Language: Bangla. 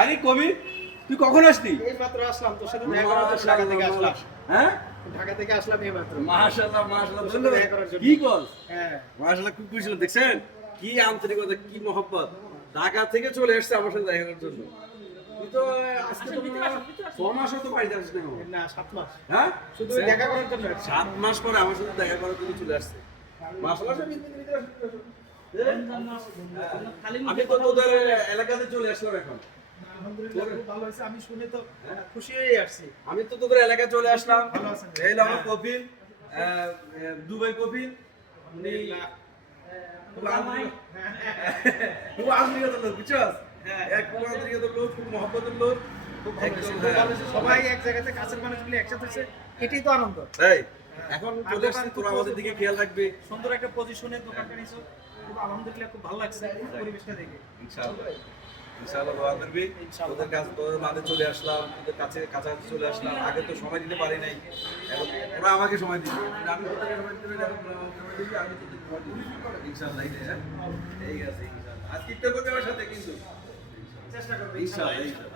আরে কবি, তুই কখন আসলি? এই মাত্র আসলাম, তোর সাথে দেখা করার জন্য ঢাকা থেকে আসলাম। হ্যাঁ, ঢাকা থেকে আসলাম এই মাত্র। মাশাআল্লাহ মাশাআল্লাহ, তোর সাথে ধন্যবাদ। দেখা করার জন্য। কি কস? হ্যাঁ, মাশাআল্লাহ, খুব খুশি হলাম। দেখছেন কি আন্তরিকতা, কি মহব্বত। ঢাকা থেকে চলে এসেছে আমার সাথে দেখা করার জন্য। তুই তো আজকে তো 6 মাসও তো বাড়িতে আসিস না এখনো। না 7 মাস। হ্যাঁ, শুধু ওই দেখা করার জন্য আসছি। 7 মাস পরে আমার সাথে দেখা করার জন্য চলে আসছে। মাশাআল্লাহ, সব আমি তো তোদের এলাকাতে চলে আসলাম এখন। আলহামদুলিল্লাহ, খুব ভালো হয়েছে। আমি শুনে তো খুশি হয়ে আসছি। আমি তো তোদের এলাকায় চলে আসলাম। ভালো আছেন? এই হলো আমার কপিল, দুবাই কপিল। উনি খুব আন্তরিকতার লোক, বুঝছস? এক খুব আন্তরিকতার লোক, খুব মহব্বতের লোক। খুব ভালো হয়েছে, খুব ভালো হয়েছে। সবাই এক জায়গাতে কাছের মানুষগুলো একসাথে হয়েছে, এটাই তো আনন্দ। এই, এখন চলে আসছি, তোরা আমাদের দিকে খেয়াল রাখবি। সুন্দর একটা পজিশনে দোকানটা নিয়েছো, খুব আলহামদুলিল্লাহ, খুব ভালো লাগছে পরিবেশটা দেখে। ইনশাআল্লাহ ইনশাআল্লাহ দোয়া করবি। তোদের কাছে, তোদের মাঝে চলে আসলাম, তোদের কাছে কাছাকাছি চলে আসলাম। আগে তো সময় দিতে পারি নাই, এখন ওরা আমাকে সময় দিবে। আমি তোদেরকে সময় দিতে পারি, এখন তোরা আমাকে সময় দিবি, আমি তোদের সময় দিব। ইনশাআল্লাহ, ঠিক আছে ইনশাআল্লাহ। আজকে ইফতার করবে আমার সাথে কিন্তু। চেষ্টা করবো ইনশাআল্লাহ ইনশাআল্লাহ।